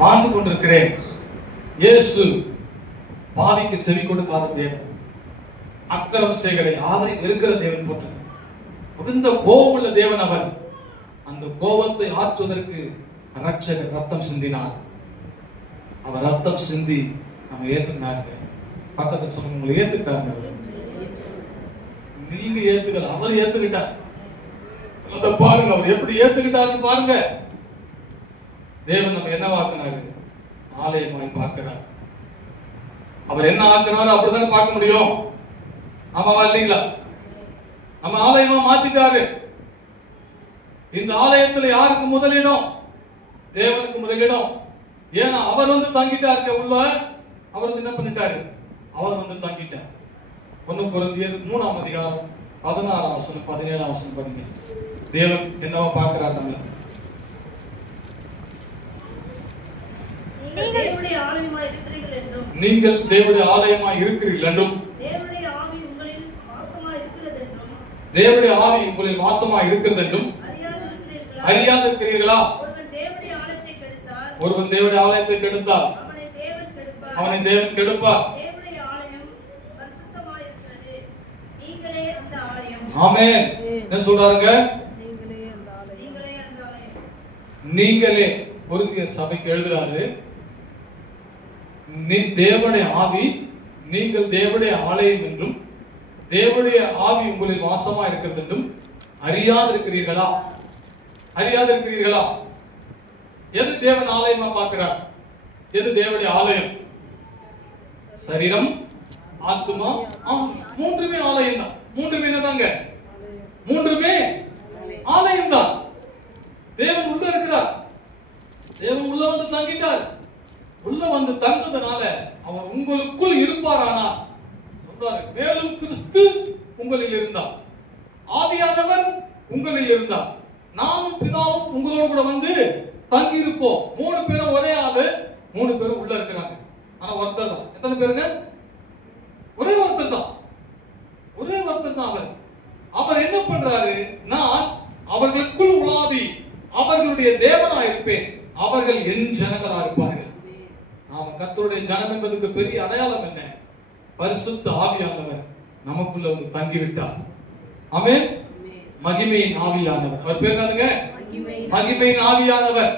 வாழ்ந்து கொண்டிருக்கிறேன். இயேசு பாவிக்கு செவி கொடுக்காத தேவன், அக்கிரமம் செய்கிற யாவரையும் இருக்கிற தேவன் போட்டிருக்கிறார். மிகுந்த கோபம் உள்ள தேவன் அவர். அந்த கோபத்தை ஆற்றுவதற்கு ரட்சகர் ரத்தம் சிந்தினார். அவர் ரத்தம் சிந்தி நம்ம ஏத்துக்கினாங்க. பக்கத்துல சொல்லுங்க, உங்களை ஏத்துக்கிட்டாங்க. நீங்க ஏத்துக்கல, அவர் ஏத்துக்கிட்டார். அதை பாருங்க, அவர் எப்படி ஏத்துக்கிட்டாருன்னு பாருங்க. தேவன் நம்ம என்ன ஆக்கினாரு? ஆலயமாய் பார்க்கிறார். அவர் என்ன ஆக்கினாரு அப்படித்தானே பார்க்க முடியும். ஆமாவா இல்லைங்களா? நம்ம ஆலயமா மாத்திட்டாரு. இந்த ஆலயத்துல யாருக்கு முதலிடம்? தேவனுக்கு முதலிடம். ஏன்னா அவர் வந்து தங்கிட்டாரு உள்ள. அவர் வந்து என்ன பண்ணிட்டாரு? அவர் வந்து தங்கிட்டார். 1 கொரிந்தியர் 3ஆம் அதிகாரம் 16ஆம் வசனம் 17ஆம் வசனம் படிங்க. தேவன் என்னவா பார்க்கிறார் நம்மள? நீங்கள் தேவனுடைய ஆலயமாய் இருக்கிறீர்கள் என்றும் தேவனுடைய ஆவி உங்களில் வாசமாய் இருக்கிறது என்றும் அறியாதிருக்கிறீர்களா? ஒருவன் தேவனுடைய ஆலயத்தை கெடுத்தால் அவனை தேவன் கெடுப்பார். ஆமென். என்ன சொல்றாருங்க? நீங்களே. கொரிந்திய சபைக்கு எழுதுறாரு, நீ தேவனுடைய ஆவி, நீங்கள் தேவனுடைய ஆலயம் என்றும் தேவனுடைய ஆவி உங்களில் வாசமா இருக்கிறது என்றும் அறியாதிருக்கிறீர்களா? அறியாதிருக்கிறீர்களா? எது தேவன் ஆலயமா பார்க்கிறார்? எது தேவனுடைய ஆலயம்? சரீரம், ஆத்மா, மூன்றுமே ஆலயம் தான். மூன்றுமே என்னதாங்க? மூன்றுமே ஆலயம் தான். தேவன் உள்ள இருக்கிறார். தேவன் உள்ள வந்து தங்கிட்டார். உள்ள வந்து தங்குறதுனால அவர் உங்களுக்குள் இருப்பாரானா சொல்றாரு. மேலும் கிறிஸ்து உங்களில் இருந்தார், ஆவியானவர் உங்களில் இருந்தார், நானும் பிதாவும் உங்களோடு கூட வந்து தங்கி இருப்போம். 3 பேரும் ஒரே ஆளு, 3 பேரும் உள்ள இருக்கிறாங்க. ஆனா ஒருத்தர் தான். எத்தனை பேருங்க? ஒரே ஒருத்தர் தான். ஒரே ஒருத்தர் தான் அவர். அவர் என்ன பண்றாரு? நான் அவர்களுக்குள் உலாவி அவர்களுடைய தேவனா இருப்பேன், அவர்கள் என் ஜனங்களா இருப்பார்கள். நாம கர்த்தருடைய ஜனம் என்பதற்கு பெரிய அடையாளம் என்ன? பரிசுத்த ஆவியானவர் நமக்குள்ள வந்து தங்கிவிட்டார். ஆமென். மகிமையின் ஆவியானவர். அவர் பேர் என்னதுங்க? மகிமையின் ஆவியானவர்.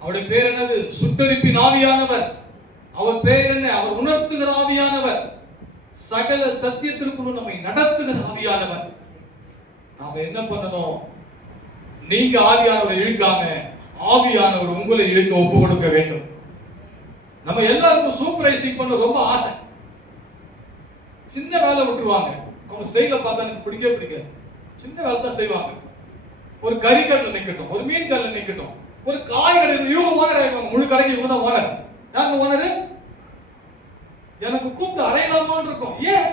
அவருடைய பேர் என்னது? சுட்டரிப்பின் ஆவியானவர். அவர் பேர் என்ன? அவர் உணர்த்துகிற ஆவியானவர். சகல சத்தியத்திற்குள்ள நம்மை நடத்துகிற ஆவியானவர். நாம என்ன பண்ணணும்? நீங்க ஆவியானவரை இழுக்காம ஆவியானவர் உங்களை இழுக்க ஒப்பு கொடுக்க வேண்டும். நம்ம எல்லாருக்கும் சூப்பர்வைசிங் பண்ண ரொம்ப ஆசை. சின்ன வேலை விட்டுருவாங்க. அவங்க ஸ்டைல பார்த்தா எனக்கு பிடிக்காது. சின்ன வேலை தான் செய்வாங்க. ஒரு கறிக்கடல நிக்கட்டும், ஒரு மீன் கடல நிக்கட்டும், ஒரு காய் கடை, இவங்க ஓனர் ஆயிடுவாங்க. முழு கடைக்கு இவங்க தான் ஓனர். யாருங்க ஓனரு? எனக்கு கூப்பிட்டு அறையலாமான்னு இருக்கும். ஏன்?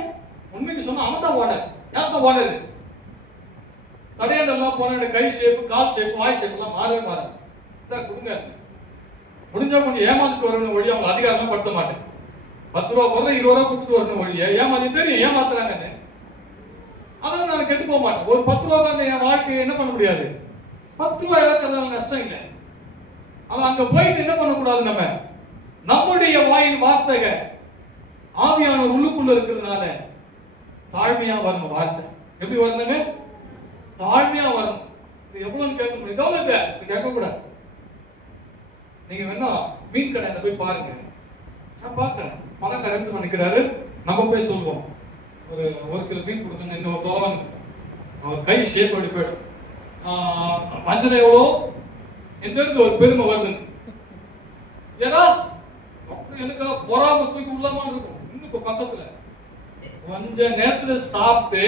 உண்மைக்கு சொன்னா அவன் தான் ஓனர். யார் தான் ஓனர்? தடையாண்டெல்லாம் போன கை ஷேப்பு, கால் ஷேப்பு, வாய் ஷேப் எல்லாம் மாறவே மாறாது. இதான் கொடுங்க. முடிஞ்சா கொஞ்சம் ஏமாந்துட்டு வரணும் வழி அவங்க அதிகாரமா படுத்த மாட்டேன். 10 ரூபா போடுற 20 ரூபா கொடுத்துட்டு வரணும் வழிய ஏமாத்தி தெரியும் ஏமாத்துறாங்கன்னு. அதெல்லாம் நான் கெட்டு போக மாட்டேன். ஒரு 10 ரூபா தான் என் வாழ்க்கையை என்ன பண்ண முடியாது. 10 ரூபா இழக்கிறதுனால நஷ்டம் இல்லை. அவன் அங்க போயிட்டு என்ன பண்ணக்கூடாது? நம்முடைய வாயின் வார்த்தை ஆவியான உள்ளுக்குள்ள இருக்கிறதுனால தாழ்மையா வரணும். வார்த்தை எப்படி வரணுங்க? தாழ்மையா வரணும். இது எவ்வளவுன்னு கேட்க முடியும்? கவலை கேட்க கூடாது. நீங்க வேணா மீன் கடை போய் பாருங்க. நான் பாக்குறேன், பணக்காரன் நினைக்கிறாரு. நம்ம போய் சொல்லுவோம், ஒரு கிலோ மீன் கொடுங்க, இன்னொரு தோவன். அவர் கை ஷேப் அப்படி போயிடும். வஞ்சனை எவ்வளோ இந்த ஒரு பெருமை வருது. ஏன்னா அப்படி எனக்கு பொறாம தூக்கி உள்ளமா இருக்கும். இன்னும் இப்ப பக்கத்துல கொஞ்ச நேரத்துல சாப்பிட்டு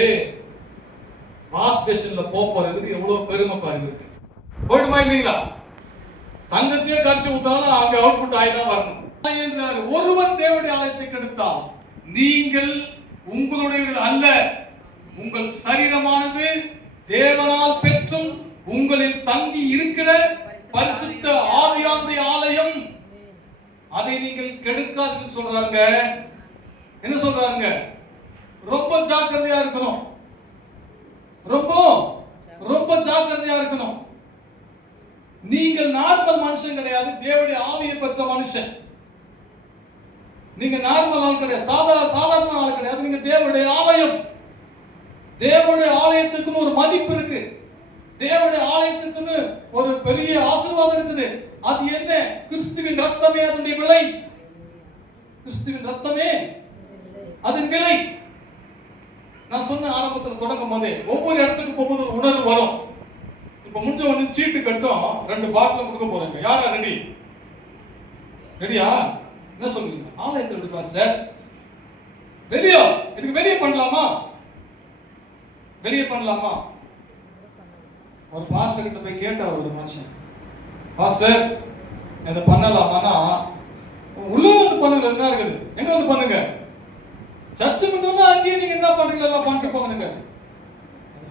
வாஷ் பேஷன்ல போறதுக்கு எவ்வளவு பெருமை பாருங்க இருக்கு. போயிடுமா இல்லைங்களா? தங்கத்தையே கரைச்சி ஊத்தாலும் அங்க அவுட்புட் ஆயிதான் வரணும். ஒருவன் தேவனுடைய ஆலயத்தை கெடுத்தால் நீங்கள் உங்களுடையவர்கள் அல்ல, உங்கள் சரீரமானது தேவனால் பெற்றும் உங்களில் தங்கி இருக்கிற பரிசுத்த ஆவியானுடைய ஆலயம், அதை நீங்கள் கெடுக்காதுன்னு சொல்றாங்க. என்ன சொல்றாங்க? ரொம்ப ஜாக்கிரதையா இருக்கணும். ரொம்ப ரொம்ப ஜாக்கிரதையா இருக்கணும். நீங்கள் நார்மல் மனுஷன் கிடையாது, தேவனுடைய ஆவியை பெற்ற மனுஷன். நீங்க நார்மல் ஆள் கிடையாது, சாதாரண ஆள் கிடையாது. நீங்க தேவனுடைய ஆலயம். தேவனுடைய ஆலயத்துக்குன்னு ஒரு மதிப்பு இருக்கு. தேவனுடைய ஆலயத்துக்குன்னு ஒரு பெரிய ஆசீர்வாதம் இருக்குது. அது என்ன? கிறிஸ்துவின் ரத்தமே அதனுடைய விலை. கிறிஸ்துவின் ரத்தமே அதன் விலை. நான் சொன்ன ஆரம்பத்தில் தொடங்கும் போதே ஒவ்வொரு இடத்துக்கு போகும்போது ஒரு உணர்வு வரும். இப்ப முடிஞ்ச ஒண்ணு சீட்டு கட்டும் 2 பாட்டில் கொடுக்க போறாங்க. யாரா ரெடி? ரெடியா? என்ன சொல்றீங்க? ஆலயத்தில் இருக்கு பாஸ்டர். வெளியே இதுக்கு வெளியே பண்ணலாமா? வெளியே பண்ணலாமா? ஒரு பாஸ்டர் கிட்ட போய் கேட்டார் ஒரு மனுஷன், பாஸ்டர் இதை பண்ணலாமான்னா, உள்ள வந்து பண்ணுங்க, என்ன இருக்குது, எங்க வந்து பண்ணுங்க, சர்ச்சு முடிஞ்சோன்னா அங்கேயே நீங்க என்ன பண்றீங்க எல்லாம் பண்ணிட்டு போங்க.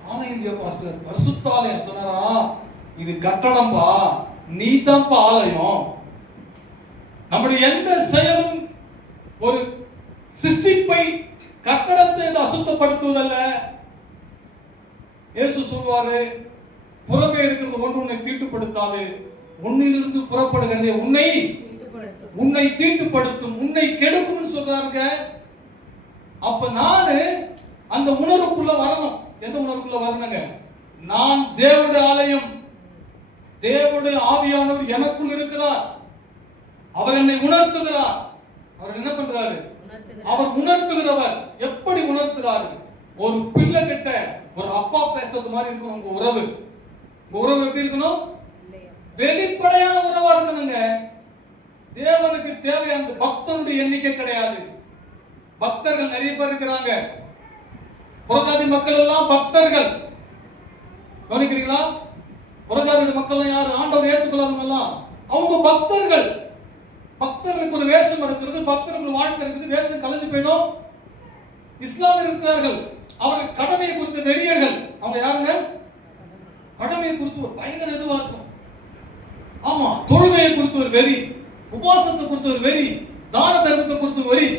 ஆலயம் இல்லையா பாஸ்டர்? பரிசுத்த ஆலயம். சொன்னாரா, இது கட்டடம்பா, நீ தான்ப்பா ஆலயம். நம்முடைய எந்த செயலும் ஒரு சிருஷ்டிப்பை கட்டடத்தை அசுத்தப்படுத்துவதல்ல. இயேசு சொல்வாரு, புறமே இருக்கிறது ஒன்று உன்னை தீட்டுப்படுத்தாது, உன்னிலிருந்து புறப்படுகிறதே உன்னை தீட்டுப்படுத்தும், உன்னை கெடுக்கும் சொல்றாங்க. அப்ப நானு அந்த உணர்வுக்குள்ள வரணும். எந்த உணர்வுக்குள்ள வரணுங்க? நான் தேவனுடைய ஆலயம், தேவனுடைய ஆவியானவர் எனக்குள் இருக்கிறார். அவர் என்னை உணர்த்துகிறார். அவர் என்ன பண்றாரு? அவர் உணர்த்துகிறவர். எப்படி உணர்த்துகிறாரு? ஒரு பிள்ளை கிட்ட ஒரு அப்பா பேசுறது மாதிரி இருக்கணும் உங்க உறவு. உங்க உறவு எப்படி இருக்கணும்? வெளிப்படையான உறவா இருக்கணுங்க. தேவனுக்கு தேவையான பக்தனுடைய எண்ணிக்கை கிடையாது. பக்தர்கள் நிறைய பேர் இருக்கிறாங்க. புறஜாதி மக்கள் எல்லாம் பக்தர்கள். கவனிக்கிறீங்களா? புறஜாதி மக்கள் யாரு? ஆண்டவர் ஏற்றுக்கொள்ளாதவங்க எல்லாம் அவங்க பக்தர்கள். பக்தர்களுக்கு ஒரு வேஷம் இருக்கிறது, பக்தர்கள் வாழ்க்கை இருக்குது, வேஷம் கலைஞ்சு போயிடும். இஸ்லாமியர் இருக்கிறார்கள், அவர்கள் கடமையை குறித்த வெறியர்கள். அவங்க யாருங்க? கடமையை குறித்து ஒரு பயங்கர இதுவா இருக்கும். ஆமா, தொழுகையை குறித்து ஒரு வெறி, உபவாசத்தை குறித்து ஒரு வெறி, தான தர்மத்தை குறித்து ஒரு வெறி,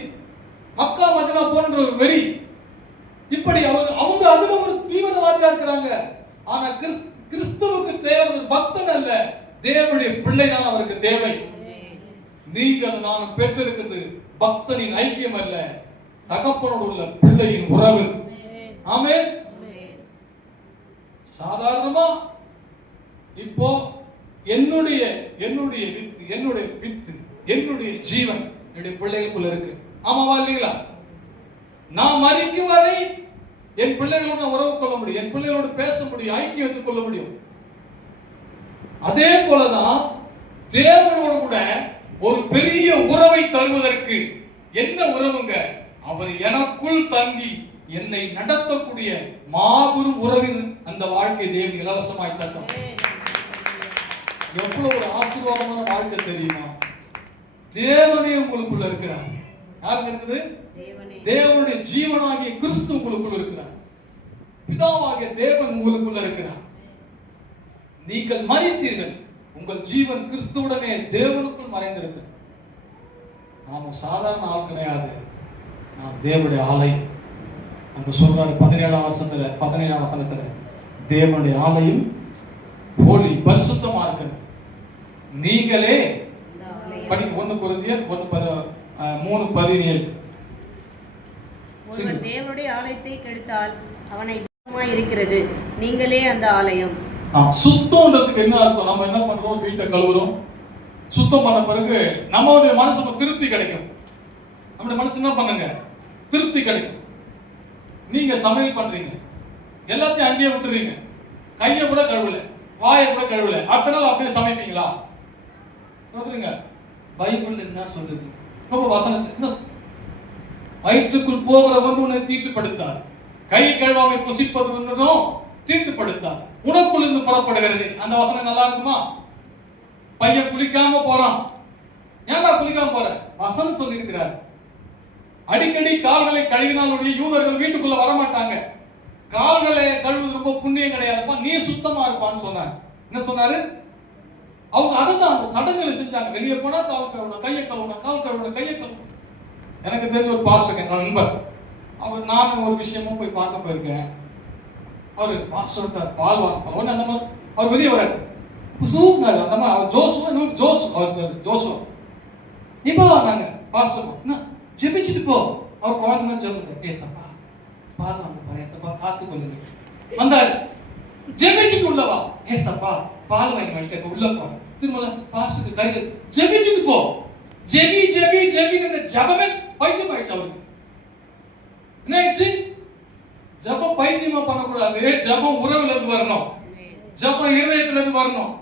மக்கா மதினா போன்ற ஒரு வெறி. இப்படி அவங்க அதுல ஒரு தீவிரவாதியா இருக்கிறாங்க. ஆனா கிறிஸ்துவுக்கு தேவை ஒரு பக்தன் அல்ல, தேவனுடைய பிள்ளை தான் அவருக்கு தேவை. நீங்கள் நானும் பெற்றிருக்கிறது பக்தனின் ஐக்கியம் அல்ல, தகப்பனோடு உள்ள பிள்ளையின் உறவு. ஆமென். சாதாரணமா இப்போ என்னுடைய வித்து, என்னுடைய ஜீவன் என்னுடைய பிள்ளைகளுக்குள்ள இருக்கு. ஆமாவா இல்லைங்களா? நான் மரிக்கும் வரை என் பிள்ளைகளோட உறவு கொள்ள முடியும், என் பிள்ளைகளோடு பேச முடியும், ஐக்கியம் வைத்துக் கொள்ள முடியும். அதே போலதான் தேவனோடு கூட ஒரு பெரிய உறவை தருவதற்கு என்ன உறவுங்க? அவர் எனக்குள் தங்கி என்னை நடத்தக்கூடிய மாபெரும் உறவின் அந்த வாழ்க்கை தேவன் இலவசமாய் தரும். எவ்வளவு ஒரு ஆசீர்வாதமான வாழ்க்கை தெரியுமா? தேவனே உங்களுக்குள்ள இருக்கிறார். யாருக்கு இருக்குது? தேவனுடைய ஜீவனாகிய கிறிஸ்து உங்களுக்குள் இருக்கிறார். பிதாவாகிய தேவன் உங்களுக்குள்ள இருக்கிறார். நீங்கள் மரித்தீர்கள், உங்கள் ஜீவன் கிறிஸ்துவுடனே தேவனுக்குள் மறைந்திருக்கு. நாம சாதாரண ஆள் கிடையாது, நாம் தேவனுடைய ஆலயம். அங்க சொல்றாரு 17ஆம் வசனத்துல தேவனுடைய ஆலயம் ஹோலி, பரிசுத்தமா இருக்கிறது. நீங்களே படிக்க 1 கொரிந்தியர் 3:17. ஒருவன் தேவனுடைய ஆலயத்தை கெடுத்தால் அவனை இருக்கிறது, நீங்களே அந்த ஆலயம். சுத்தம்ன்றதுக்கு என்ன அர்த்தம்? நம்ம என்ன பண்றோம்? வீட்டை கழுவுறோம், சுத்தம் பண்ண பிறகு நம்மளுடைய மனசுக்கு திருப்தி கிடைக்கும். நம்முடைய மனசு என்ன பண்ணுங்க? திருப்தி கிடைக்கும். நீங்க சமையல் பண்றீங்க, எல்லாத்தையும் அங்கேயே விட்டுறீங்க, கையை கூட கழுவல, வாயை கூட கழுவல, அடுத்த நாள் அப்படியே சமைப்பீங்களா? பைபிள் என்ன சொல்லுது? ரொம்ப வசனத்தை என்ன? வயிற்றுக்குள் போகிறவன் உன்னை தீட்டுப்படுத்தார், கை கழுவாமை புசிப்பது என்பதும் தீட்டுப்படுத்தார், உனக்குள் இருந்து புறப்படுகிறது. அந்த வசனம் நல்லா இருக்குமா? பையன் குளிக்காம போறான், ஏன்டா குளிக்காம போற? வசனம் சொல்லி இருக்கிறார். அடிக்கடி கால்களை கழுவினாலுடைய யூதர்கள் வீட்டுக்குள்ள வரமாட்டாங்க. கால்களை கழுவுது ரொம்ப புண்ணியம் கிடையாதுப்பா, நீ சுத்தமா இருப்பான்னு சொன்னார். என்ன சொன்னாரு? அவங்க அதுதான் அந்த சடங்குகளை செஞ்சாங்க. வெளியே போனா கால் கழுவணும், கையை கழுவணும், கால் கழுவணும், கையை கழுவணும். எனக்கு தெரிஞ்ச ஒரு பாஸ்டர், என் நண்பர், அவர் நானும் ஒரு விஷயமும் போய் பார்க்க போயிருக்கேன். அவர் பாஸ்டர் பால் வாங்க உடனே அந்த மாதிரி அவர் வெளியே வராரு. புசூனாரு அந்த மாதிரி. அவர் ஜோசு அவர் பேரு ஜோசு. இப்போ நாங்க பாஸ்டர் ஜெபிச்சுட்டு போ. அவர் குழந்தை மாதிரி ஜெபிட்டார். ஏசப்பா பால் வாங்க பாரு, ஏசப்பா காத்து கொள்ளுங்க. வந்தாரு, ஜெபிச்சுட்டு உள்ளவா, ஏசப்பா பால் வாங்கி வந்துட்டு உள்ள போ. திருமல பாஸ்டருக்கு கை ஜெபிச்சுட்டு போ. ஜெபி ஜெபி ஜெபி இந்த ஜபமே பைத்தியம் ஆயிடுச்சு அவருக்கு. என்ன ஆயிடுச்சு? ஜபம் பைத்தியமா பண்ணக்கூடாது. ஜபம் உறவுல இருந்து வரணும், ஜபம் இருதயத்துல இருந்து வரணும்.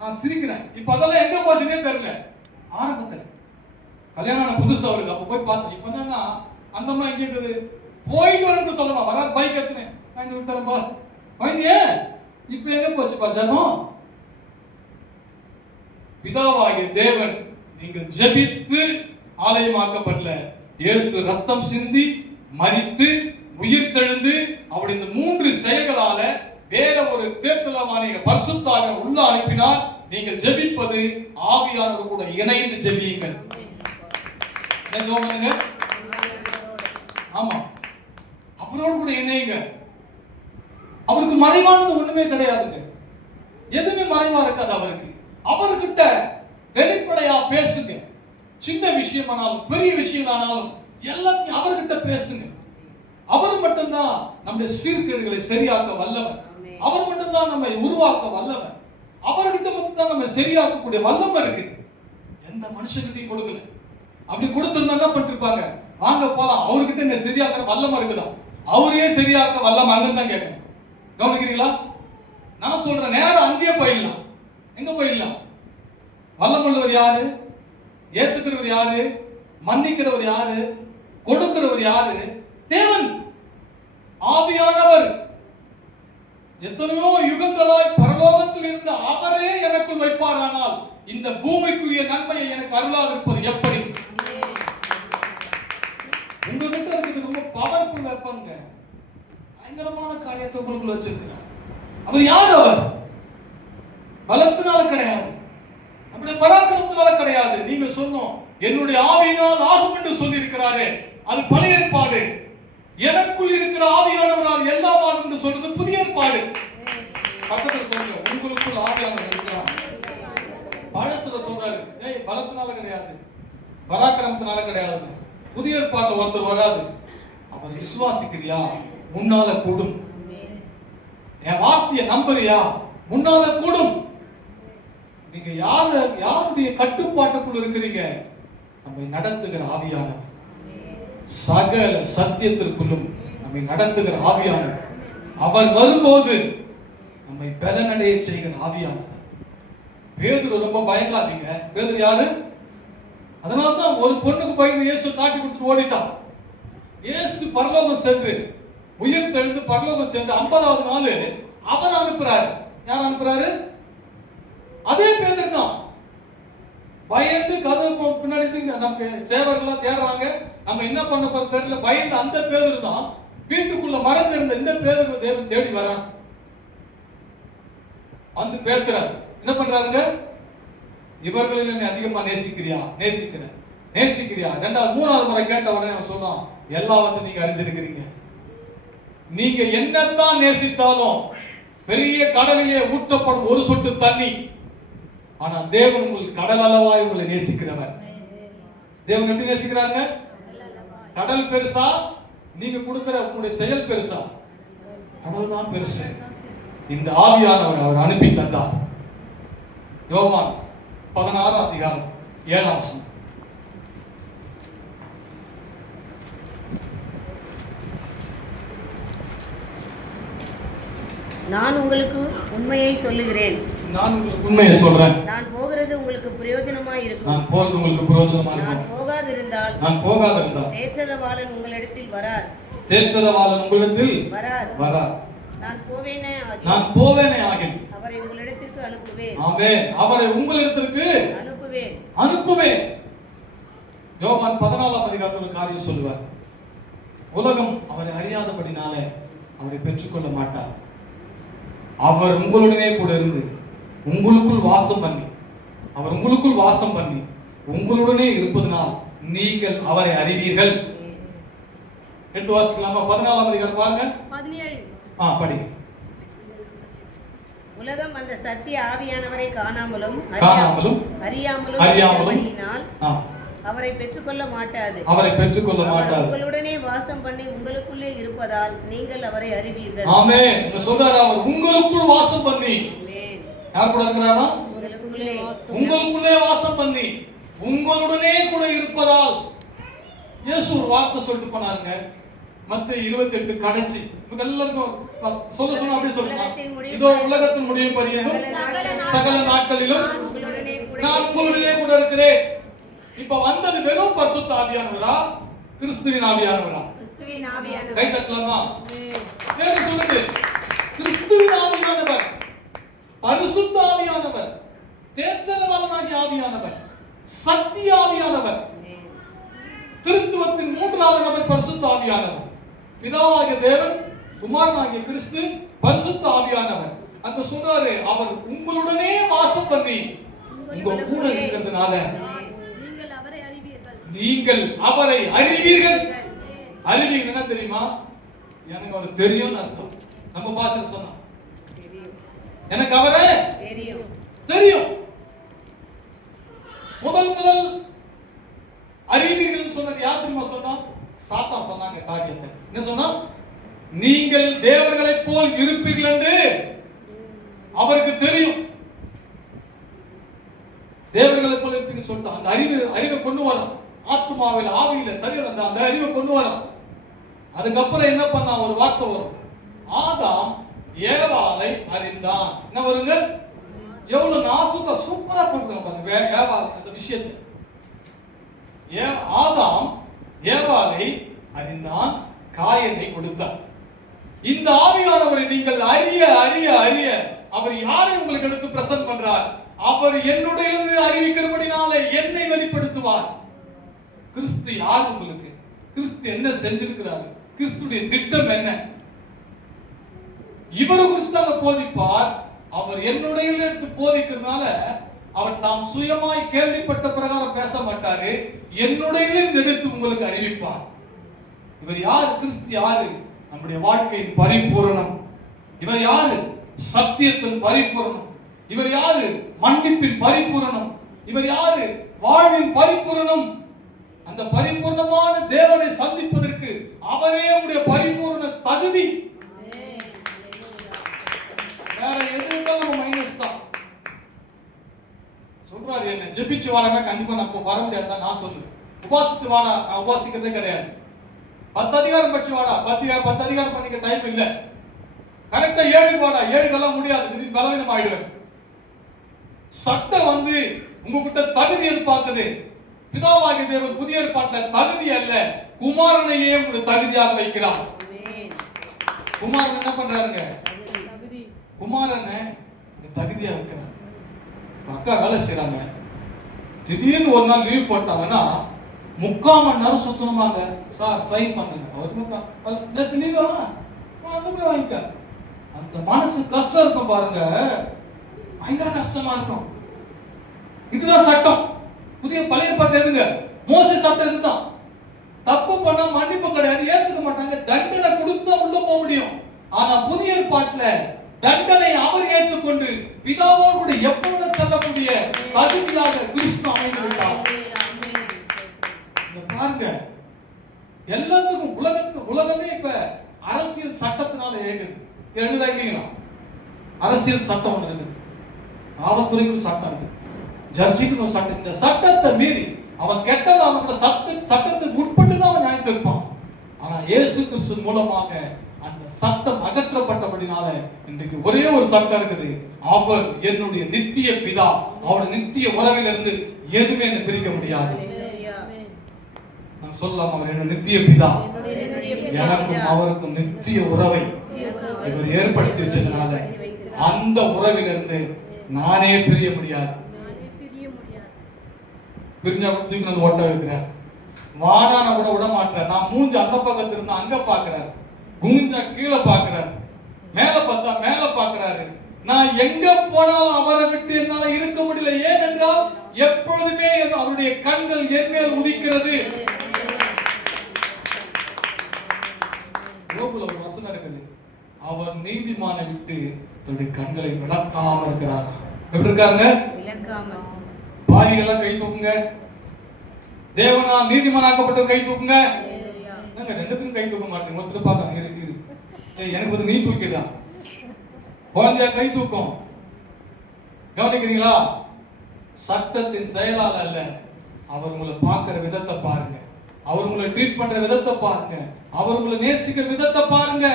நான் சிரிக்கிறேன். இப்ப அதெல்லாம் எங்க போச்சுன்னே தெரியல. ஆரம்பத்துல கல்யாணம் ஆன புதுசு அவருக்கு. அப்ப போய் பார்த்தேன். இப்பதான் அந்த அம்மா எங்க இருக்குது போயிட்டு வரேன்னு சொல்லணும். வராது பைக் எடுத்துனேன் நான் இந்த விட்டுறேன்பா வாங்கியே. இப்ப எங்க போச்சுப்பா ஜபம்? பிதாவாகிய தேவன் நீங்கள் ஜெபித்து ஆலயமாக்கப்படல. இயேசு ரத்தம் சிந்தி மரித்து உயிர் தெழுந்து அப்படி இந்த 3 செயல்களால வேற ஒரு தேர்தலமான பரிசுத்தாக உள்ள அனுப்பினார். நீங்கள் ஜெபிப்பது ஆவியானவர் கூட இணைந்து ஜெபியுங்கள். என்ன சொல்லுங்க? ஆமா, அவரோடு கூட இணையுங்க. அவருக்கு மறைவானது ஒண்ணுமே கிடையாதுங்க. எதுவுமே மறைவா இருக்காது அவருக்கு. அவர்கிட்ட வெளிப்படையா பேசுங்க. சின்ன விஷயமானாலும் பெரிய விஷயமானாலும் எல்லாத்தையும் அவர்கிட்ட பேசுங்க. அவர் மட்டும்தான் நம்முடைய சீர்கேடுகளை சரியாக்க வல்லவர். அவர் மட்டும்தான் நம்மை உருவாக்க வல்லவர். அவர்கிட்ட மட்டும்தான் நம்ம சரியாக்கக்கூடிய வல்லமை இருக்கு. எந்த மனுஷகிட்டையும் கொடுக்கல. அப்படி கொடுத்திருந்தா என்ன பண்ணிருப்பாங்க? வாங்க போலாம், அவர்கிட்ட என்ன சரியாக்க வல்லமை இருக்குதா? அவரையே சரியாக்க வல்லமை அங்கன்னு தான் கேட்கணும். கவனிக்கிறீங்களா? நான் சொல்றேன், நேரம் அங்கேயே போயிடலாம். எங்க போயிடலாம்? வல்லமுள்ளவர் யாரு? ஏத்துக்கிறவர் யாரு? மன்னிக்கிறவர் யாரு? கொடுக்கிறவர் யாரு? தேவன், ஆவியானவர். எத்தனையோ யுகங்களாய் பரலோகத்தில் இருந்த அவரே எனக்குள் வைப்பாரானால் இந்த பூமிக்குரிய நன்மையை எனக்கு அருளாக இருப்பது எப்படி? உங்ககிட்ட இருக்கிறது ரொம்ப பவர்ஃபுல் வெப்பன்ங்க. பயங்கரமான காரியத்தை உங்களுக்குள்ள வச்சிருக்கிறார். அவர் யார்? அவர் பலத்தினால கிடையாது, நம்முடைய பராக்கிரமத்தினால கிடையாது. நீங்க சொன்னோம் என்னுடைய ஆவியினால் ஆகும் என்று சொல்லி இருக்கிறாரே, அது பழைய ஏற்பாடு. எனக்குள் இருக்கிற ஆவியானவரால் எல்லாம் ஆகும் என்று சொல்றது புதிய ஏற்பாடு. பக்கத்துல சொல்லுங்க, உங்களுக்குள் ஆவியானவர் இருக்கிறார். பழசுல சொல்றாரு, ஏய் பலத்தினால கிடையாது, பராக்கிரமத்தினால கிடையாது. புதிய ஏற்பாட்டுல ஒருத்தர் வராது. அவர் விசுவாசிக்கிறியா? முன்னால கூடும். என் வார்த்தையை நம்புறியா? முன்னால கூடும். நீங்க யாருடைய கட்டுப்பாட்டுக்குள் இருக்கிறீங்க? நம்மை நடத்துகிற ஆவியானவர். சகல சத்தியத்திற்குள்ளும் நம்மை நடத்துகிற ஆவியானவர். அவர் வரும்போது நம்மை பலனடைய செய்கிற ஆவியானவர். பேதுரு ரொம்ப பயங்காதீங்க. பேதுரு யாரு? அதனால்தான் ஒரு பொண்ணுக்கு பயந்து இயேசு காட்டி கொடுத்துட்டு ஓடிட்டான். இயேசு பரலோகம் சென்று உயிர் தெழுந்து பரலோகம் சென்று 50வது நாள் அவர் அனுப்புறாரு. யார் அனுப்புறாரு? அதே பேதுரு தான். பயந்து கதவு பின்னாடி நமக்கு சேவர்களா தேடுறாங்க, நம்ம என்ன பண்ண போற தெரியல. பயந்து அந்த பேதுரு தான் வீட்டுக்குள்ள மறைந்து இருந்த இந்த பேதுரு தேவன் தேடி வரான். வந்து பேசுறாரு. என்ன பண்றாருங்க? இவர்களில் என்னை அதிகமா நேசிக்கிறியா? நேசிக்கிறேன். நேசிக்கிறியா? 2வது 3வது முறை கேட்ட உடனே அவன் சொன்னான், எல்லாவற்றையும் நீங்க அறிஞ்சிருக்கிறீங்க. நீங்க என்னத்தான் நேசித்தாலும் பெரிய கடலிலே ஊற்றப்படும் ஒரு சொட்டு தண்ணி, ஆனா தேவன் உங்களுக்கு கடல் அளவாய் உங்களை நேசிக்கிறவர். தேவன் எப்படி நேசிக்கிறாங்க? கடல் பெருசா? நீங்க கொடுக்கிற உங்களுடைய செயல் பெருசா? கடல் தான் பெருசு. இந்த ஆவியானவர் அவர் அனுப்பி தந்தார். யோவான் 16 அதிகாரம் 7 வசனம். நான் உங்களுக்கு உண்மையை சொல்லுகிறேன். நான் உங்களுக்கு உண்மையை சொல்றேன். நான் போகிறது உங்களுக்கு பிரயோஜனமாய் இருக்கும். நான் போறது உங்களுக்கு பிரயோஜனமா இருக்கும். நான் போகாதிருந்தால் தேற்றரவாளன் உங்களிடத்தில் வரார். தேற்றரவாளன் உங்களிடத்தில் வரார். நான் போவேனே ஆகில் அவரை உங்களிடத்திற்கு அனுப்புவேன். ஆமென். அவரை உங்களிடத்திற்கு அனுப்புவேன். யோவான் 14 அதிகாரத்தில் ஒரு காரியம் சொல்லுவார். உலகம் அவரை அறியாதபடினால அவரை பெற்றுக்கொள்ள மாட்டார். அவர் உங்களுடனே கூட இருந்து உங்களுக்குள் வாசம் பண்ணி, அவர் உங்களுக்குள் வாசம் பண்ணி உங்களுடனே இருப்பதனால் நீங்கள் அவரை அறிவீர்கள். எடுத்து வாசிக்கலாமா? 14 அதிகாரம் பாருங்க. 17. படிங்க. உலகம் அந்த சத்திய ஆவியானவரை காணாமலும் அறியாமலும் இருக்கிறபடியினால் அவரை பெற்றுக்கொள்ள மாட்டாது. அவர் உங்களுடனே வாசம் பண்ணி உங்களுக்குள்ளே இருப்பதால் நீங்கள் அவரை அறிவீர்கள். ஆமென். இங்க சொல்றாரு, அவர் உங்களுக்குள் வாசம் பண்ணி. யார் கூட இருக்கிறாரா? உங்களுக்குள்ளே வாசம் பண்ணி உங்களுடனே கூட இருப்பதால். இயேசு ஒரு வார்த்தை சொல்லிட்டு போனாருங்க, மத்தேயு 28 கடைசி. எல்லாருக்கும் சொல்ல அப்படியே சொல்லுங்க. இதோ உலகத்தின் முடிவு பரியந்தம் சகல நாட்களிலும் நான் உங்களுடனே கூட இருக்கிறேன். இப்ப வந்தது வெறும் பரிசுத்த ஆவியானவரா, கிறிஸ்துவின் ஆவியானவரா? கை தட்டலாமா? தேவன் சொல்லுது, கிறிஸ்துவின் ஆவியானவர், பரிசுத்த ஆவியானவர், தேற்றலவனாகிய ஆவியானவர், சத்திய ஆவியானவர், திருத்துவத்தின் மூன்றாவது நபர் பரிசுத்த ஆவியானவர். பிதாவாகிய தேவன், குமாரனாகிய கிறிஸ்து, பரிசுத்த ஆவியானவர். அங்க சொல்றாரு, அவர் உங்களுடனே வாசம் பண்ணி உங்க கூட இருக்கிறதுனால நீங்கள் அவரை அறிவீர்கள். அறிவீர்கள் என்ன தெரியுமா? எனக்கு அவர் தெரியும் அர்த்தம். நம்ம பாஷையில் சொன்னா எனக்கு அவரை தெரியும். முதல் அறிவீர்கள் சொன்னது யார் தெரியுமா சொன்னா? சாத்தான் சொன்னாங்க காரியத்தை. என்ன சொன்னா? நீங்கள் தேவர்களை போல் இருப்பீர்கள் என்று அவருக்கு தெரியும். தேவர்களை போல இருப்பீங்க சொல்லிட்டு அந்த அறிவை கொண்டு வரும். ஆத்மாவில், ஆவியில, சரீரம், அந்த அறிவை கொண்டு வரும். அதுக்கப்புறம் என்ன பண்ணா? ஒரு வார்த்தை வரும், ஆதாம் ஏவாளை அறிந்தான். என்ன வருங்க? எவ்வளவு நாசுக்கா சூப்பரா போட்டுருக்காங்க பாருங்க ஏவாளை அந்த விஷயத்தை. ஆதாம் ஏவாளை அறிந்தான், காயனை கொடுத்தார். இந்த ஆவியானவரை நீங்கள் அறிய அறிய அறிய அவர் யாரை உங்களுக்கு எடுத்து பிரசன்ட் பண்றார்? அவர் என்னுடைய அறிவிக்கிறபடினாலே என்னை வெளிப்படுத்துவார். கிறிஸ்து யார் உங்களுக்கு? கிறிஸ்து என்ன செஞ்சிருக்கிறார்? கிறிஸ்துடைய திட்டம் என்ன? இவரை குறித்து தாங்க போதிப்பார். அவர் என்னுடைய எடுத்து போதிக்கிறதுனால அவர் தாம் சுயமாய் கேள்விப்பட்ட பிரகாரம் பேச மாட்டாரு, என்னுடைய எடுத்து உங்களுக்கு அறிவிப்பார். இவர் யார்? கிறிஸ்து யாரு? நம்முடைய வாழ்க்கையின் பரிபூரணம். இவர் யாரு? சத்தியத்தின் பரிபூரணம். இவர் யாரு? மன்னிப்பின் பரிபூரணம். இவர் யாரு? வாழ்வின் பரிபூரணம். அந்த பரிபூர்ணமான தேவனை சந்திப்பதற்கு அவரே உடைய பரிபூர்ண தகுதி. வேற எதுவும் நம்ம மைனஸ் தான். சொல்றாரு, என்ன ஜெபிச்சு வாரா கண்டிப்பா நான் வர முடியாது. நான் சொல்லுவேன், உபாசித்து வாடா, நான் உபாசிக்கிறதே கிடையாது. 10 அதிகாரம் படிச்சு வாடா, 10 அதிகாரம் பண்ணிக்க டைம் இல்ல. கரெக்டா 7 வாடா, 7 முடியாது, திடீர்னு பலவீனம் ஆயிடுவேன். சட்டம் உங்ககிட்ட தகுதி எதிர்பார்க்குது. பிதாவாகிய தேவன் புதிய ஏற்பாட்டுல தகுதி அல்ல, குமாரனையே உங்களுடைய தகுதியாக வைக்கிறார். குமாரன் என்ன பண்றாருங்க? குமாரனை தகுதியா வைக்கிறார். அக்கா வேலை செய்யறாங்க, திடீர்னு ஒரு நாள் லீவ் போட்டாங்கன்னா 3/4 மணி நேரம் சுத்தணுமாங்க. சார் சைன் பண்ணுங்க. அவர் லீவா போய் வாங்கிக்க. அந்த மனசு கஷ்டம் இருக்கும் பாருங்க, பயங்கர கஷ்டமா இருக்கும். இதுதான் சட்டம். பழைய ஏற்பாட்டு எதுங்க? மோசே சட்டம் இதுதான். தப்பு பண்ணா மன்னிப்பு கிடையாது, ஏத்துக்க மாட்டாங்க, தண்டனை கொடுத்தா உள்ள போக முடியும். ஆனா புதிய ஏற்பாட்டுல தண்டனை அவர் ஏற்றுக்கொண்டு பிதாவோடு கூட எப்பொழுதும் செல்லக்கூடிய தகுதியாக கிறிஸ்து அமைந்திருக்கிறார். பாருங்க, எல்லாத்துக்கும் உலகமே இப்ப அரசியல் சட்டத்தினால ஏங்குது. எழுதாங்களா? அரசியல் சட்டம் ஒன்று இருக்குது, காவல்துறைக்கு ஒரு சட்டம் இருக்கு, ஜட்ஜிக்கு ஒரு சட்டம். இந்த சட்டத்தை மீறி அவன் கெட்டது அவனோட சட்டத்துக்கு உட்பட்டு தான் அவன் நியாயம் தீர்ப்பான். ஆனா இயேசு கிறிஸ்து மூலமாக அந்த சட்டம் அகற்றப்பட்டபடினால இன்றைக்கு ஒரே ஒரு சட்டம் இருக்குது, அவர் என்னுடைய நித்திய பிதா. அவருடைய நித்திய உறவிலிருந்து எதுவுமே என்ன பிரிக்க முடியாது. நான் சொல்லலாம், அவர் என்னுடைய நித்திய பிதா, எனக்கும் அவருக்கும் நித்திய உறவை இவர் ஏற்படுத்தி வச்சதுனால அந்த உறவிலிருந்து நானே பிரிய முடியாது. பிரிஞ்சா தூக்கி வந்து ஓட்ட வைக்கிறார். வாடான கூட விட மாட்டார். நான் மூஞ்சி அந்த பக்கத்துல இருந்து அங்க பாக்குறாரு, குனிஞ்சா கீழே பாக்குறாரு, மேல பார்த்தா மேல பாக்குறாரு. நான் எங்க போனாலும் அவரை விட்டு என்னால இருக்க முடியல. ஏனென்றால் எப்பொழுதுமே அவருடைய கண்கள் என் மேல் உதிக்கிறது. யோபுல ஒரு வசனம் இருக்குது, அவர் நீதிமானை விட்டு தன்னுடைய கண்களை விளக்காம இருக்கிறார். எப்படி இருக்காருங்க? விளக்காமல். பாவிகள்லாம் கை தூக்குங்க. தேவனா நீதிமானாக்கப்பட்ட கை தூக்குங்க. நாங்க ரெண்டுத்துக்கும் கை தூக்க மாட்டேங்க. ஒரு சில பாக்க இருக்கு. எனக்கு வந்து நீ தூக்கிடா. குழந்தைய கை தூக்கும். கவனிக்கிறீங்களா? சட்டத்தின் செயலால அல்ல, அவர் உங்களை பார்க்கிற விதத்தை பாருங்க. அவர் உங்களை ட்ரீட் பண்ற விதத்தை பாருங்க. அவர் உங்களை நேசிக்கிற விதத்தை பாருங்க.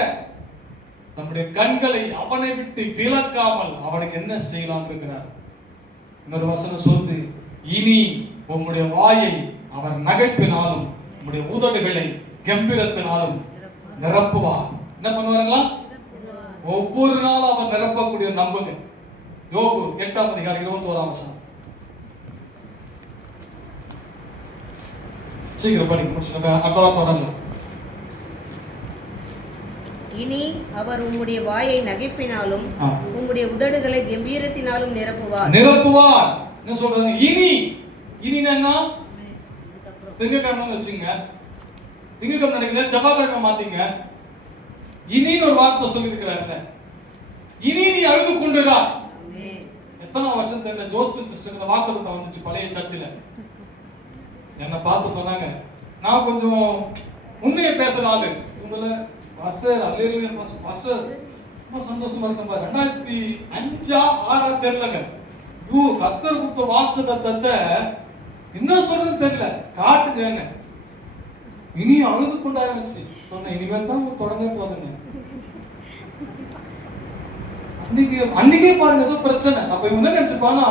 நம்முடைய கண்களை அவனை விட்டு விலக்காமல் அவனுக்கு என்ன செய்யலாம் இருக்கிறார். இன்னொரு வசனம் சொல்லுது, இனி உம்முடைய வாயை அவர் நகைப்பினாலும் உம்முடைய உதடுகளை கம்பீரத்தினாலும் நிரப்புவார். என்ன பண்ணுவாருங்களா? ஒவ்வொரு நாளும் அவர் நிரப்பக்கூடிய நம்புங்க. யோபு 8ஆம் அதிகாரம் 21ஆம் வசனம். சீக்கிரம் படிக்க முடிச்சுங்க. அப்பா தொடரலாம். இனி அவர் உம்முடைய வாயை நகைப்பினாலும் உம்முடைய உதடுகளை கம்பீரத்தினாலும் நிரப்புவார். நிரப்புவார். என்ன சொல்றாங்க? இனி என்ன? திங்கக்கிழமை வச்சுங்க. திங்கக்கிழமை நடக்குது, செவ்வாய்க்கிழமை மாத்தீங்க. இனின்னு ஒரு வார்த்தை சொல்லி இருக்கிறாருங்க. இனி நீ அழுது கொண்டுடா. எத்தனை வருஷம் தெரியல, ஜோஸ்பின் சிஸ்டர் இந்த வாக்குறுத்தம் வந்துச்சு பழைய சர்ச்சில். என்னை பார்த்து சொன்னாங்க, நான் கொஞ்சம் உண்மையை பேசுற ஆளு. உங்களை பாஸ்டர் அல்லேலூயா பாஸ்டர் ரொம்ப சந்தோஷமா இருக்கேன். 2005 6 தெரியலங்க. கர்த்தர் கொடுத்த வாக்குத்தத்தத்தை என்ன சொல்றது தெரியல, காட்டுங்க. இனி அழுது கொண்டு ஆரம்பிச்சு சொன்ன, இனிமேல் தான் தொடங்க போதுங்க. அன்னைக்கே பாருங்க ஏதோ பிரச்சனை. அப்ப இவங்க என்ன நினைச்சிருப்பாங்கன்னா,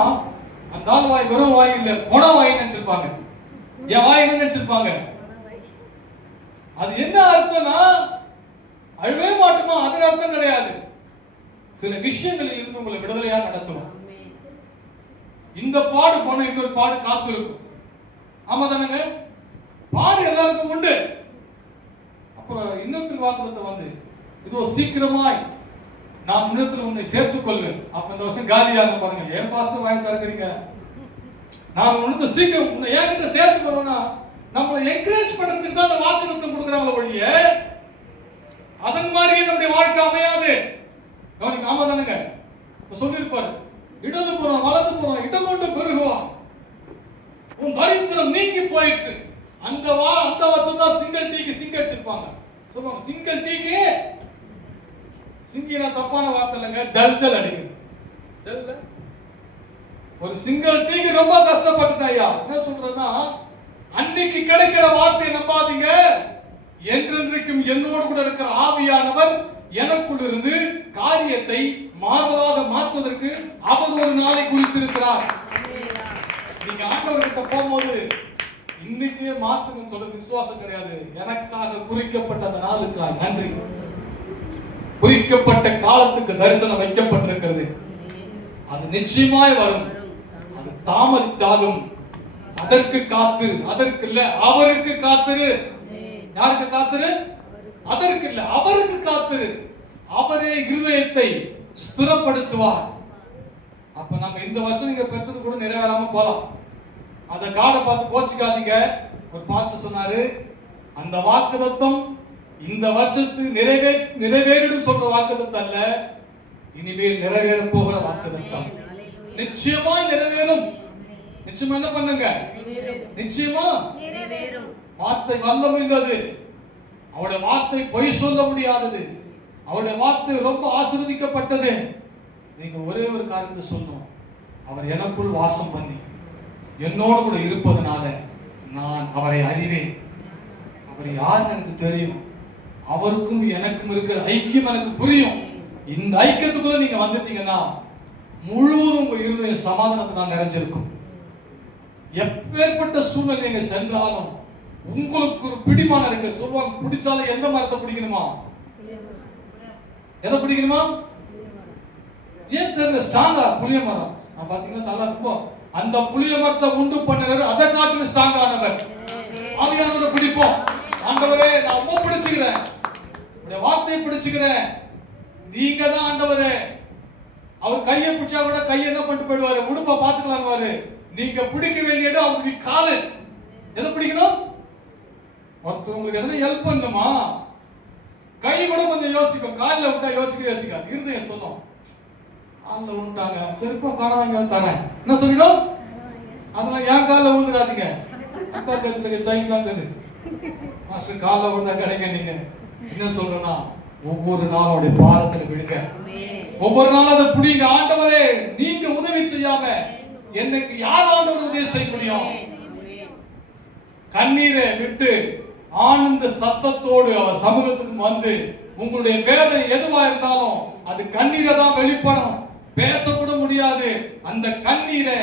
அந்த ஆள் வாய் வெறும் வாய் இல்ல, போன வாய் நினைச்சிருப்பாங்க. என் வாய் என்ன நினைச்சிருப்பாங்க? அது என்ன அர்த்தம்னா, அழுவே மாட்டோமா? அது அர்த்தம் கிடையாது. சில விஷயங்களில் இருந்து உங்களை விடுதலையா நடத்துவோம். இந்த பாடு போன இன்னொரு பாடு காத்து இருக்கும். ஆமா தானங்க? பாடு எல்லாருக்கும் உண்டு. அப்ப இன்னொரு வாக்குறுத்தம் வந்து, இதோ சீக்கிரமாய் நான் முன்னத்தில் உன்னை சேர்த்துக் கொள்வேன். அப்ப இந்த வருஷம் காலியாக பாருங்க. ஏன் பாஸ்டர் வாய் திறக்கிறீங்க? நான் உன்னை சீக்கிரம் உன்னை என்கிட்ட சேர்த்துக்கணும்னா நம்மளை என்கரேஜ் பண்றதுக்கு தான் அந்த வாக்குறுத்தம் கொடுக்குறாங்கள ஒழிய அதன் மாதிரியே நம்முடைய வாழ்க்கை அமையாது. கவனிங்க. ஆமா தானுங்க? சொல்லியிருப்பாரு, இடது புறம் வலது புறம் இடம் கொண்டு பெருகுவா, உன் தரித்திரம் நீங்கி போயிடுச்சு. அந்த வார்த்தை தான் சிங்கிள் டீக்கு சிங்க வச்சிருப்பாங்க. சொல்லுவாங்க சிங்கிள் டீக்கு சிங்கினா தப்பான வார்த்தை இல்லைங்க, ஜல்ஜல் அடிக்குது. ஒரு சிங்கிள் டீக்கு ரொம்ப கஷ்டப்பட்டுட்டாயா. என்ன சொல்றதுன்னா, அன்னைக்கு கிடைக்கிற வார்த்தையை நம்பாதீங்க. என்றென்றைக்கும் என்னோடு கூட இருக்கிற ஆவியானவர் எனக்குள் இருந்து காரியத்தை மாறுதலாக மாற்றுவதற்கு அவர் ஒரு நாளை குறித்திருக்கிறார். நீங்க ஆண்டவர்கிட்ட போகும்போது இன்னைக்கே மாத்துங்கன்னு சொல்றது விசுவாசம் கிடையாது. எனக்காக குறிக்கப்பட்ட அந்த நாளுக்காக நன்றி. குறிக்கப்பட்ட காலத்துக்கு தரிசனம் வைக்கப்பட்டிருக்கிறது. அது நிச்சயமாய் வரும். அது தாமதித்தாலும் அதற்கு காத்திரு. அதற்கு இல்ல, அவருக்கு காத்திரு. யாருக்கு காத்திரு? அதற்கு இல்ல, அவருக்கு காத்திரு. அவரே இருதயத்தை ஸ்திரப்படுத்துவார். அப்ப நம்ம இந்த வருஷம் நீங்க பெற்றது கூட நிறைவேறாம போலாம். அந்த காடை பார்த்து கோச்சிக்காதீங்க. ஒரு பாஸ்டர் சொன்னாரு, அந்த வாக்குத்தத்தம் இந்த வருஷத்துக்கு நிறைவேறிடும் சொல்ற வாக்குத்தத்தம் அல்ல, இனிமேல் நிறைவேற போகிற வாக்குத்தத்தம். நிச்சயமா நிறைவேறும். நிச்சயமா என்ன பண்ணுங்க? நிச்சயமா நிறைவேறும். வார்த்தை வல்லமையுள்ளது. அவருடைய வார்த்தை பொய் சொல்ல முடியாதது. அவருடைய வார்த்தை ரொம்ப ஆசீர்வதிக்கப்பட்டது. நீங்க ஒரே ஒரு காரியத்தை சொல்லணும், அவர் எனக்குள் வாசம் பண்ணி என்னோடு கூட இருப்பதனால நான் அவரை அறிவேன். அவர் யார் எனக்கு தெரியும். அவருக்கும் எனக்கும் இருக்கிற ஐக்கியம் எனக்கு புரியும். இந்த ஐக்கியத்துக்குள்ள நீங்க வந்துட்டீங்கன்னா முழுவதும் உங்க இருதய சமாதானத்தை நான் நிறைஞ்சிருக்கும். எப்பேற்பட்ட சூழ்நிலை நீங்க சென்றாலும் உங்களுக்கு ஒரு பிடிமானம் இருக்கு. சொல்லுவாங்க, பிடிச்சாலும் எந்த மரத்தை பிடிக்கணுமா? எதை பிடிக்கணுமா? ஏன் தெரியல, ஸ்ட்ராங்கா புளிய மரம். நான் பாத்தீங்கன்னா நல்லா இருக்கும். அந்த புளிய மரத்தை உண்டு பண்ணுறது அதை காட்டிலும் ஸ்ட்ராங் ஆனவர். ஆவியானவரை பிடிப்போம். ஆண்டவரே, நான் ரொம்ப பிடிச்சுக்கிறேன், உடைய வார்த்தையை பிடிச்சுக்கிறேன், நீங்க தான் ஆண்டவரே. அவர் கையை பிடிச்சா கூட கையை என்ன பண்ணிட்டு போயிடுவாரு, உடுப்ப பாத்துக்கலாம்வாரு. நீங்க பிடிக்க வேண்டியது அவருக்கு காலு. எதை பிடிக்கணும்? ஒருத்தர் உங்களுக்கு எதனா ஹெல்ப் பண்ணணுமா? கை கூட கொஞ்சம் யோசிக்கும். காலில் விட்டா யோசிக்காது. இருதயம் சொல்லும், காலில் விழுந்துட்டாங்க. சரிப்பா கடன் வாங்கி தரேன். என்ன சொல்லிடும்? அதெல்லாம் என் காலில் விழுந்துடாதீங்க. அக்கா கருத்துக்கு சைன் தாங்குது. மாஸ்டர் காலில் விழுந்தா கிடைக்க. நீங்க என்ன சொல்றேன்னா, ஒவ்வொரு நாளும் அவருடைய பாதத்தில் விடுங்க. ஒவ்வொரு நாளும் அதை புடிங்க. ஆண்டவரே, நீங்க உதவி செய்யாம எனக்கு யார் ஆண்டவர் உதவி செய்ய முடியும்? கண்ணீரை விட்டு ஆனந்த சத்தத்தோடு அவர் சமூகத்துக்கு வந்து, உங்களுடைய வேதனை எதுவா இருந்தாலும் அது கண்ணீரை தான் வெளிப்படும், பேசப்பட முடியாது. அந்த கண்ணீரை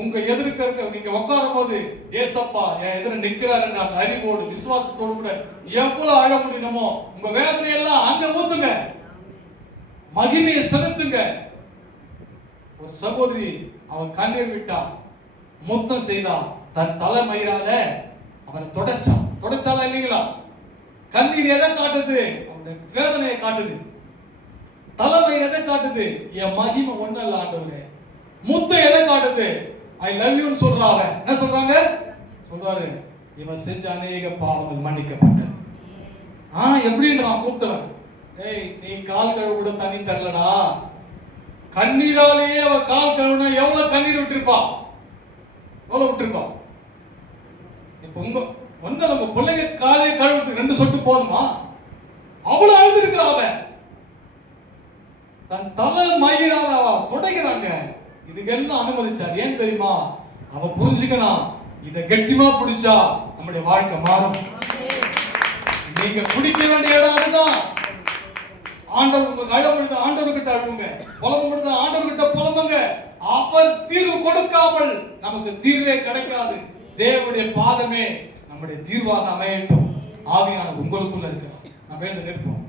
உங்க எதிர்க்க நீங்க உட்காரும் போது, ஏசப்பா என் எதிர நிக்கிறாரு அந்த அறிவோடு விசுவாசத்தோடு கூட எவ்வளவு அழ முடியுமோ உங்க வேதனை எல்லாம் அங்க ஊத்துங்க, மகிமையை செலுத்துங்க. ஒரு சகோதரி அவன் கண்ணீர் விட்டா, முத்தம் செய்தா, தன் தலைமயிரால அவன் தொடச்சாலா இல்லைங்களா? கண்ணீர் எதை காட்டுது? அவனுடைய வேதனையை காட்டுது. தலைமை எதை காட்டுது? என் மகிமை ஒண்ணு இல்ல ஆண்டவரே. முத்தம் எதை காட்டுது? ஐ லவ் யூ சொல்றாங்க. என்ன சொல்றாங்க? சொல்றாரு, இவன் செஞ்ச அநேக பாவங்கள் மன்னிக்கப்பட்டது. எப்படின்றான் கூப்பிட்டவன், ஏய் நீ கால் கழுவு கூட தண்ணி தரலடா, கண்ணீராலேயே அவ கால் கழுவுனா எவ்வளவு கண்ணீர் விட்டுருப்பா, எவ்வளவு விட்டுருப்பா. இப்ப உங்க பிள்ளைங்க காலை கழுவுறதுக்கு 2 சொட்டு போதுமா? அவ்வளவு அழுது இருக்கிறான் அவன். தன் தலை மயிரால அவ துடைக்கிறாங்க. இதுக்கெல்லாம் அனுமதிச்சார். ஏன் தெரியுமா? அவ புரிஞ்சுக்கணும், இதை கெட்டிமா பிடிச்சா நம்முடைய வாழ்க்கை மாறும். நீங்க பிடிக்க வேண்டிய இடம் அதுதான். ஆண்டவர் உங்களுக்கு அழ முடியுது, ஆண்டவர்கிட்ட அழுவுங்க. புலம்ப முடியுது, ஆண்டவர்கிட்ட புலம்புங்க. அவர் தீர்வு கொடுக்காமல் நமக்கு தீர்வே கிடைக்காது. தேவனுடைய பாதமே நம்முடைய தீர்வாக அமையட்டும். ஆவியானவர் உங்களுக்குள்ள இருக்கிறார். நம்ம நிற்போம்.